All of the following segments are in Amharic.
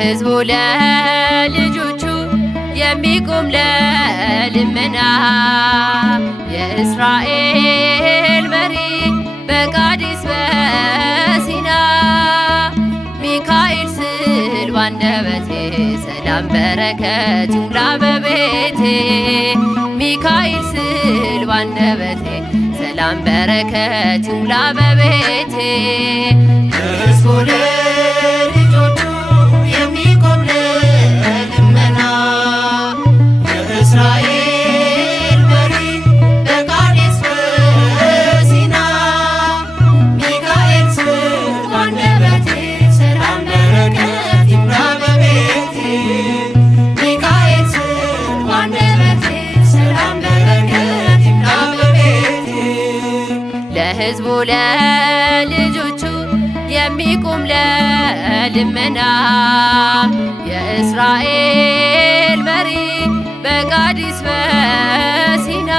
ለሕዝቡ ለልጆቹ የሚቆም ለልመና የእስራኤል መሪ በቃዴስ በሲና ሚካኤል ስል ባንደበቴ ሰላም በረከት ይሙላ በቤቴ ሚካኤል ስል ባንደበቴ ሰላም በረከት ይሙላ በቤቴ ለሕዝቡ ለልጆቹ የሚቆም ለልመና የእስራኤል መሪ በቃዴስ በሲና ሚካኤል ስል ባንደበቴ ሰላም በረከት ይሙላ በቤቴ ሚካኤል ስል ባንደበቴ ሰላም በረከት ይሙላ በቤቴ ለሕዝቡ ለልጆቹ የሚቆም ለልመና የእስራኤል መሪ በቃዴስ በሲና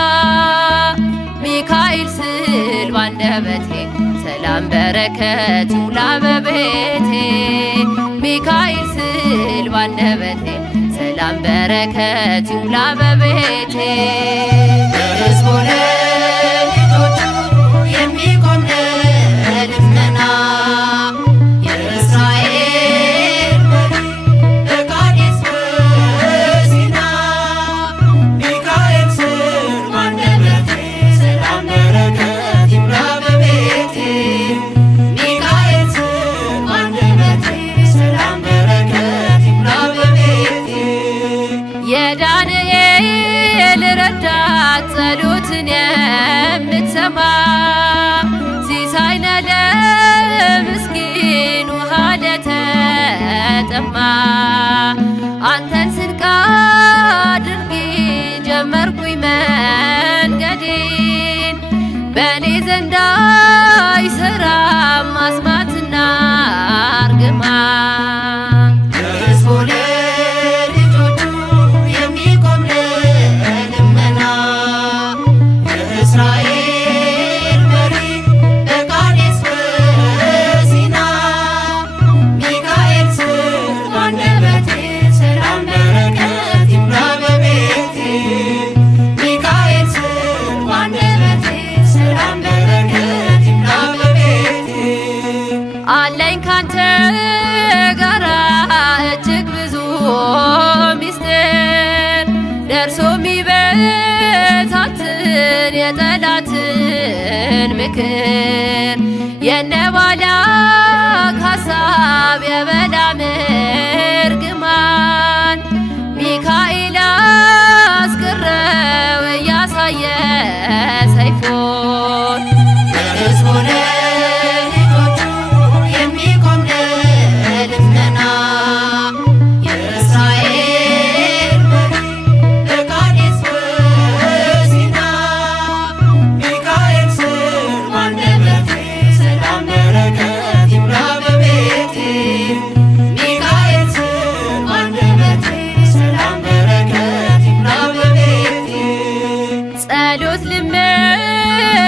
ሚካኤል ስል ባንደበቴ ሰላም በረከት ይሙላ በቤቴ ሚካኤል ስል ባንደበቴ ሰላም በረከት ይሙላ በቤቴ ለሕዝቡ ለልጆቹ የሚቆም ለልመና የእስራኤል መሪ በቃዴስ በሲና ሚካኤል ስል ባንደበቴ ሰላም በረከት ይሙላ በቤቴ ሚካኤል ስል ባንደበቴ ሰላም በረከት ይሙላ በቤቴ የዳንኤል ረዳት ጸሎትን የምትሰማ ሲሳይነ ለምስኪን ውሃ ለተጠማ አንተን ስንቅ አድርጌ ጀመርኩኝ መንገዴን በእኔ ዘንድ አይሰራም አስማትና እርግማን ለሕዝቡ ለልጆቹ የሚቆም ለልመና የእስራኤል መሪ በቃዴስ በሲና ሚካኤል ስል ባንደበቴ ሰላም በረከት ይሙላ በቤቴ ሚካኤል ስል ባንደበቴ ሰላም በረከት ይሙላ በቤቴ አለኝ ካንተ ጋራ እጅግ ብዙ ሚስጥር ደርሶ ሚበታትን የጠላትን ምክር የነባላክ ሐሳብ የበላም እርግማን ሚካኤል አስቀረው እያሳየ ሰይፎን ለሕዝቡ ለልጆቹ የሚቆም ለልመና የእስራኤል መሪ በቃዴስ በሲና ሚካኤል ስል ባንደበቴ ሰላም በረከት ይሙላ በቤቴ ሚካኤል ስል ባንደበቴ ሰላም በረከት ይሙላ በቤቴ ጸሎት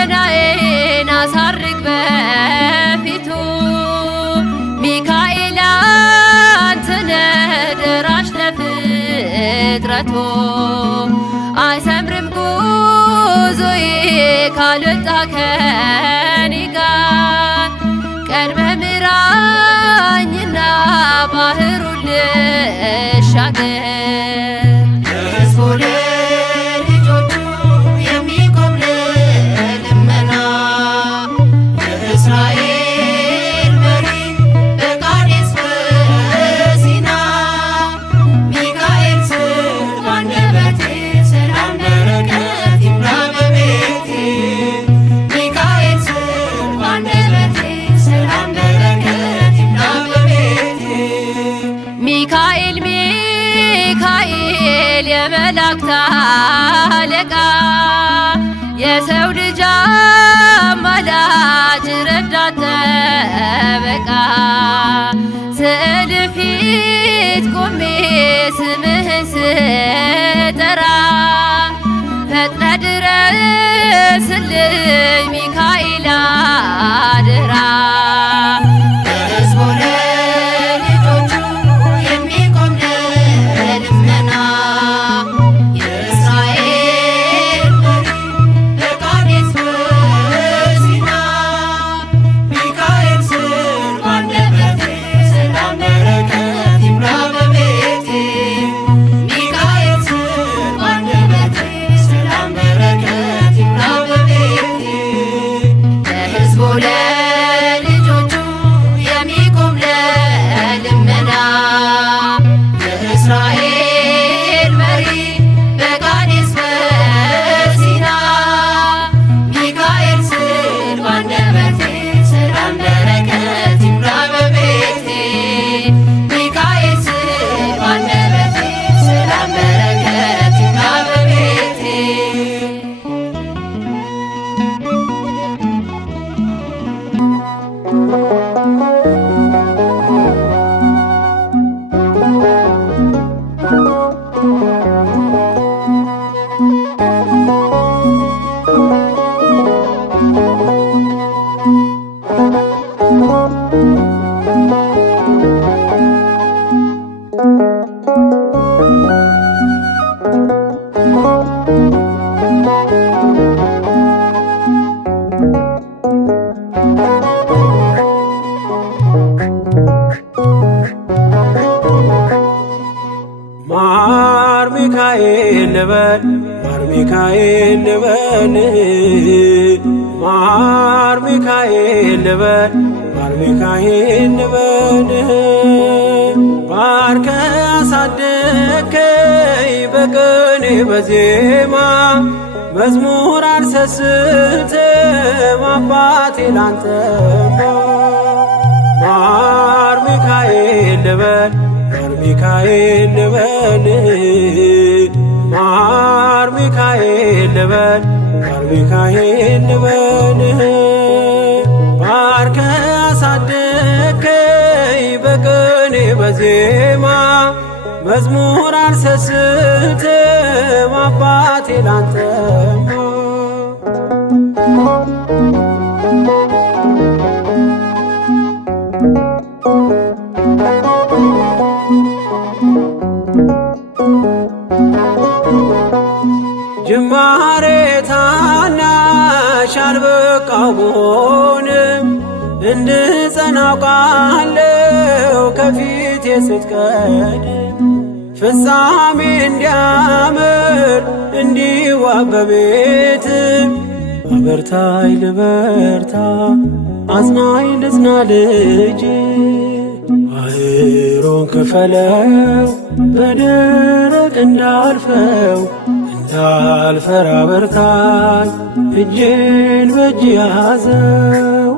ልመናዬን አሳርግ በፊቱ ሚካኤል አንተነ ደራሽ ለፍጥረቱ አይሰምርም ጉዞዬ ካልወጣ ከኔ ጋር ቀድመህ ምራኝና ባህሩን ልሻገር ለሕዝቡ ለልጆቹ የሚቆም ለልመና የእስራኤል መሪ በቃዴስ በሲና ሚካኤል ስል ባንደበቴ ሰላም በረከት ይሙላ በቤቴ ሚካኤል ስል ባንደበቴ ሰላም በረከት ይሙላ በቤቴ ሚካኤል ሚካኤል የመላእክት አለቃ የሰው ልጅ አማላጅ ረዳት ጠበቃ ስዕል ፊት ቆሜ ስምህን ስጠራ ፈጥነ ድረስልኝ ሚካኤል አደራ ለሕዝቡ ለልጆቹ የሚ ማር ሚካኤል ልበል ማር ሚካኤል ልበል ማር ሚካኤል ልበል ባርከ አሳደከኝ በቅኔ በዜማ መዝሙር አልሰስትም አባቴ ላንተማ ማር ሚካኤል ልበል ማር ሚካኤል ልበል ማር ሚካኤል ልበል ማር ሚካኤል ልበል ባርከ አሳደከኝ በቅኔ በዜማ መዝሙር አልሰስትም አባቴ ላንተማ ጅማሬ ታናሽ አልበቃው ብሆንም እንድጸና አውቃለሁ ከፊቴ ስትቀድም ፍጻሜ እንዲያምር እንዲዋብ በቤት አበርታይ ልበርታ አጽናኝ ልጽና ልጅ ባህሩን ክፈለው በደረቅ እንዳልፈው እንዳልፈራ በርታኝ እጄን በእጅ ያዘው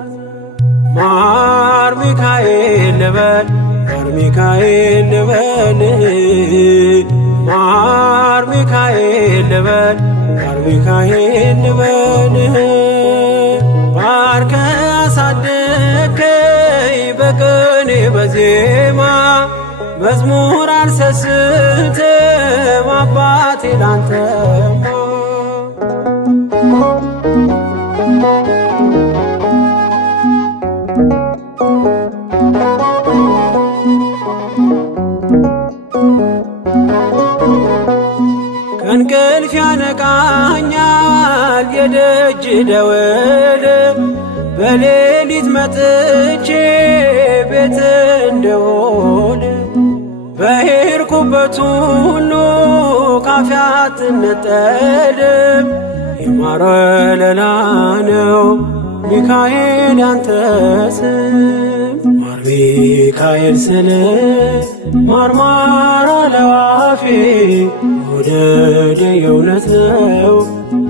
ማር ሚካኤል ልበል ማር ሚካኤል ልበል ማር ሚካኤል ልበል ማር ሚካኤል ልበል ባርከ አሳደከኝ በቅኔ በዜማ መዝሙር አልሰስትም አባቴ ላንተማ ከእንቅልፍ ያነቃኛል የደጅ ደወል በሌሊት መጥቼ ቤት እንደውል በሄድኩበት ሁሉ ካፌ አትነጠልም የማር ወለላ ነው ሚካኤል ያንተ ስም ማር ሚካኤል ስል ማርማር አለው አፌ መውደድ የእውነት ነው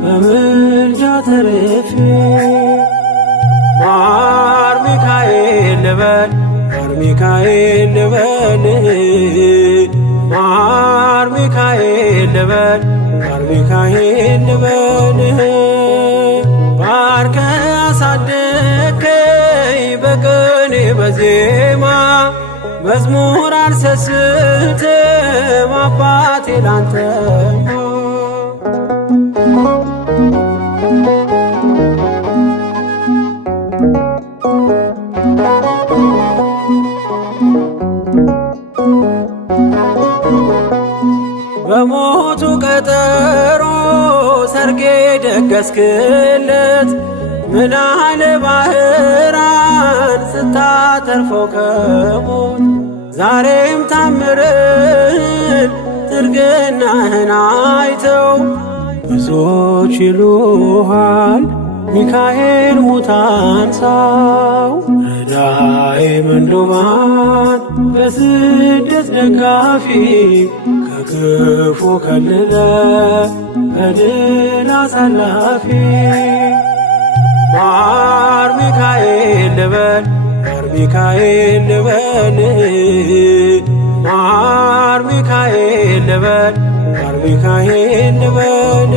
በምልጃ ተርፌ ማር ሚካኤል ልበል ማር ሚካኤል ልበል ማር ሚካኤል ልበል ማር ሚካኤል ልበል ባርከ አሳደከኝ በቅኔ በዜማ መዝሙር አልሰስትም አባቴ ላንተማ በሞቱ ቀጠሮ ሰርጌ ደገስክለት ምን አለ ባህራን ስታተርፈው ከሞት ዛሬም ታምርህን ትርግናህን አይተው ብዙዎች ይሉሃል ሚካኤል ሙታን ሳው ረዳኤ ምንዱባን በስደት ደጋፊ ከክፉ ከልለ በድል አሳላፊ ማር ሚካኤል ልበል ማር ሚካኤል ልበል ማር ሚካኤል ልበል ማር ሚካኤል ልበል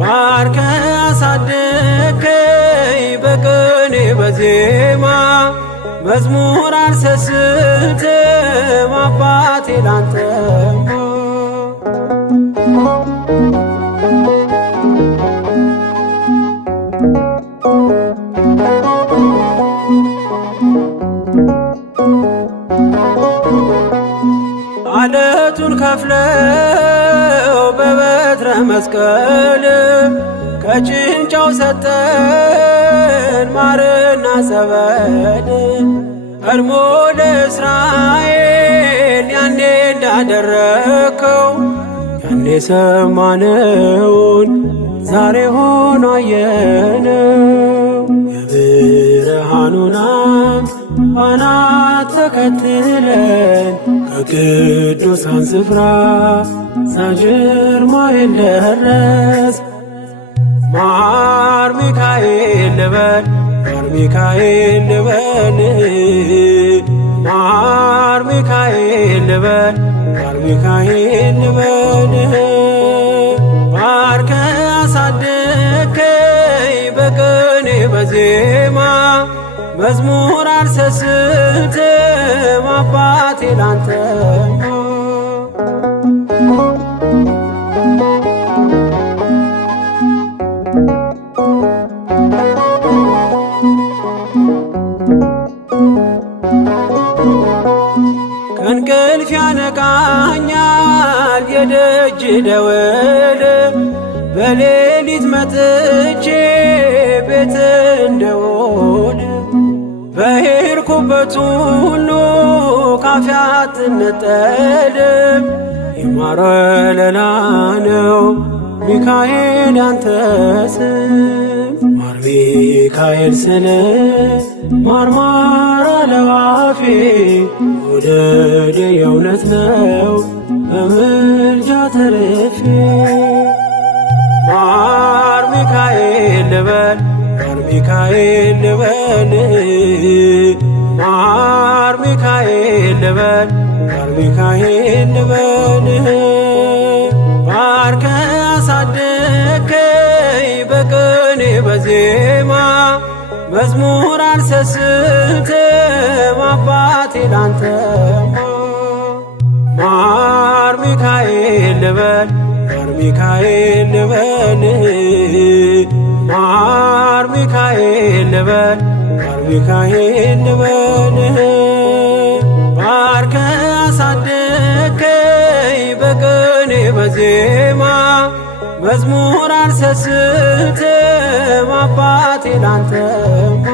ባርከ አሳደከኝ በቅኔ በዜማ መዝሙር አልሰስትም አባቴ ላንተማ አለቱን ከፍለው በበትረ መስቀል ከጭንጫው ሰጠን ማርና ጸበል ቀድሞ ለእስራኤል ያኔ እንዳደረከው ያኔ የሰማነውን ዛሬ ሆኖ አየነው። የብርሃኑን አምባና ተከትለን ከቅዱሳን ስፍራ ሳጅርማኤል ደረስ። ማር ሚካኤል ልበል ማር ሚካኤል ልበል ማር ሚካኤል ልበል ማር ሚካኤል ልበል። ባርከ አሳደከኝ በቅኔ በዜማ መዝሙር አልሰስትም አባቴ ላንተማ። ከእንቅልፍ ያነቃኛል የደጅ ደወል በሌሊት መጥቼ ቤት እንደውል። በሄድኩበት ሁሉ ካፌ አትነጠልም። የማር ወለላ ነው ሚካኤል ያንተ ስም። ማር ሚካኤል ስል ማርማር አለው አፌ። መውደድ የእውነት ነው በምልጃ ተርፌ። ማር ሚካኤል ልበል ማር ሚካኤል ልበል ማር ሚካኤል ልበል ማር ሚካኤል ልበል። ባርከ አሳደከኝ በቅኔ በዜማ መዝሙር አልሰስትም አባቴ ላንተማ። ማር ሚካኤል ልበል ማር ሚካኤል ልበል ማር ሚካኤል ልበል ማር ሚካኤል ልበል። ባርከ አሳደከኝ በቅኔ በዜማ መዝሙር አልሰስትም አባቴ ላንተማ።